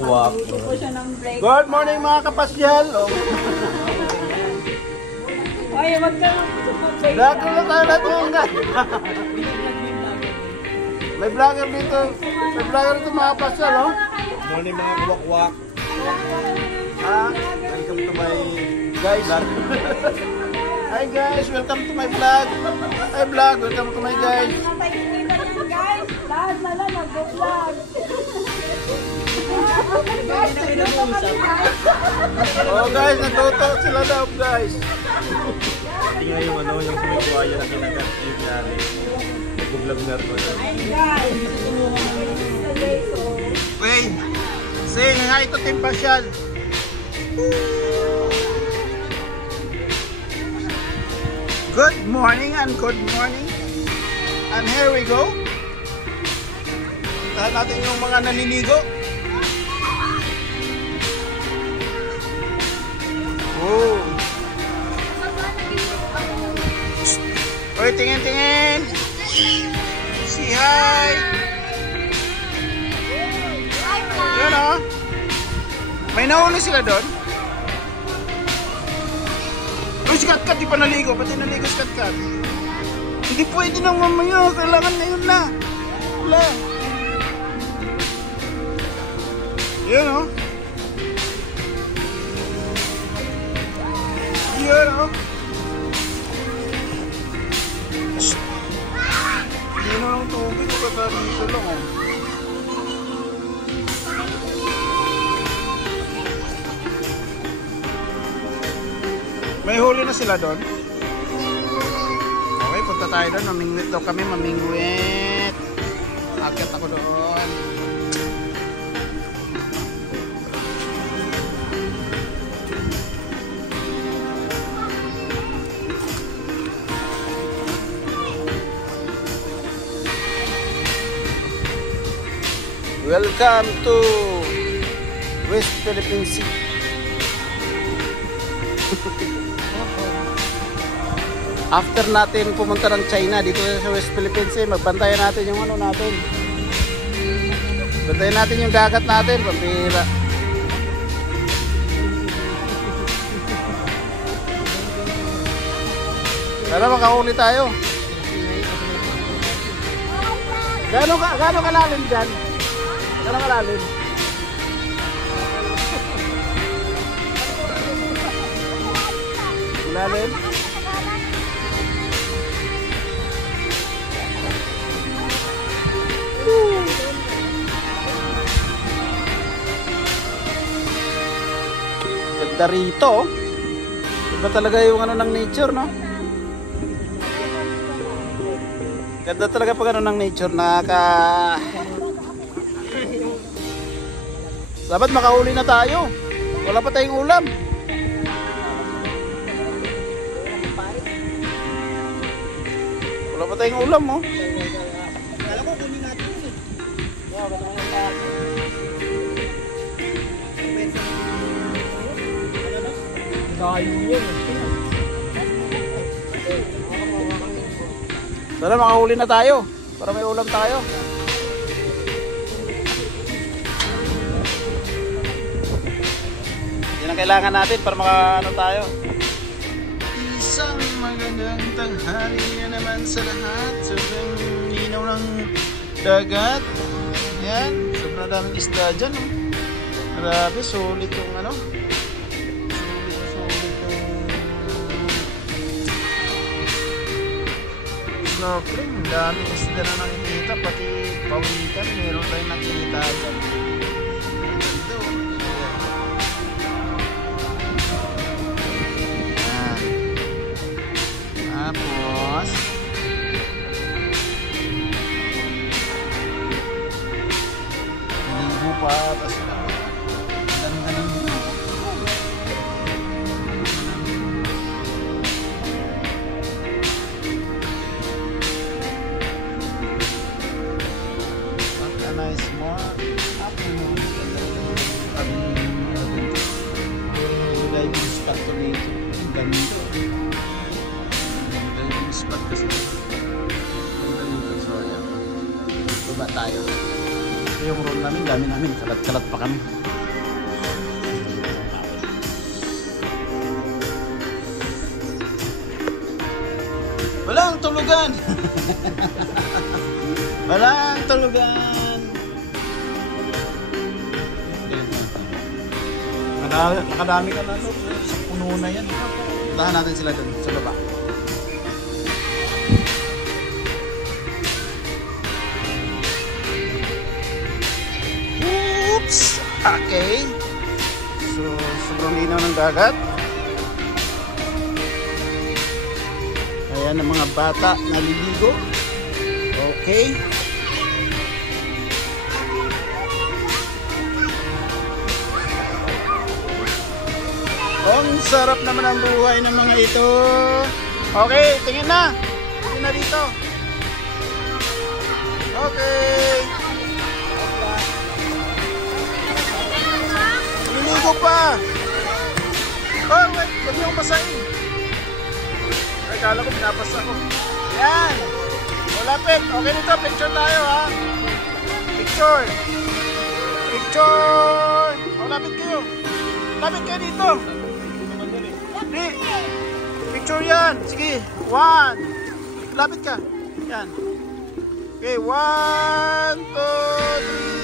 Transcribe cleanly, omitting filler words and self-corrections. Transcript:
Wakwak. Good morning mga kapasyal. Ay, wag ka lang sumabay. Vlogger na tayo lahat mga may vlogger dito. May vlogger dito mga kapasyal. Good morning mga wakwak. Welcome to my guys. Hi guys, welcome to my vlog. Hi vlog, welcome to my guys. Guys, lahat na lang nag-vlog. Oh guys, natuto sila daw guys. Tingnan yung ano, yung sumikuaya na kinagat yung nari. Nag-vlog na rin. Okay, say hi to Team Pasyal. Good morning and good morning. And here we go. Tahan natin yung mga naliligo. Oh. Oy, tingin-tingin. Say hi. Yan o. May nahuli sila doon. Uy, si Katkat, di pa naligo. Pati naligo si Katkat. Hindi pwede nang mamaya. Kailangan ngayon na. Wala. Yan o. Yan o. Hindi na lang tubig. Dito lang o. May huli na sila doon. Okay, punta tayo doon. Mamingwit daw kami, mamingwit. Akit ako doon. Welcome to West Philippine Sea. After natin pumunta ng China dito sa West Philippines, magbantayan natin yung ano natin. Bantayan natin yung dagat natin, pampira. Sana makahuli tayo. Gaano kalalim dyan? Gaano kalalim? Kalalim? Ganda rito. Iba talaga yung ano ng nature, no? Ganda talaga pag ano ng nature. Dapat makahuli na tayo. Wala pa tayong ulam. Wala pa tayong ulam, oh. Kala ko kunin natin yun. Sana makahuli na tayo para may ulam tayo. Yan ang kailangan natin para makaano tayo. Isang magandang tanghali na naman sa lahat. Sobrang linaw ng dagat. Yan, sobrang daming isda dyan. Grabe, sulit yung ano. Snorkeling, daming isda na nakikita, pati pawikan, meron tayong nakikita dyan. Ganda o. Tapos ligo pa, tapos ganda ng nice more afternoon. Diving spot to dito. Ganito. Diving spot kasi. Ganito. So, yan. Baba tayo. Ito yung room namin. Dami namin. Kalat-kalat pa kami. tulugan. Walang tulugan. Nakadami ka na, no? Sa puno na yan. Puntahan natin sila dun sa baba. Oops! Okay. So, sobrang linaw ng dagat. Ayan ang mga bata naliligo. Okay. Ang sarap naman ang buhay ng mga ito. Okay, tingin na. Tingin na dito. Okay. Liligo pa. Oh, wait. Huwag niyo pasahin. Ay, kala ko pinapasa ko. Yan. O, lapit. Okay dito. Picture tayo, ha. Picture. Picture. O, lapit kayo. Lapit kayo dito. Di. Picture yan. Sige. 1. Lapit ka. Yan. Okay. 1, 2, 3.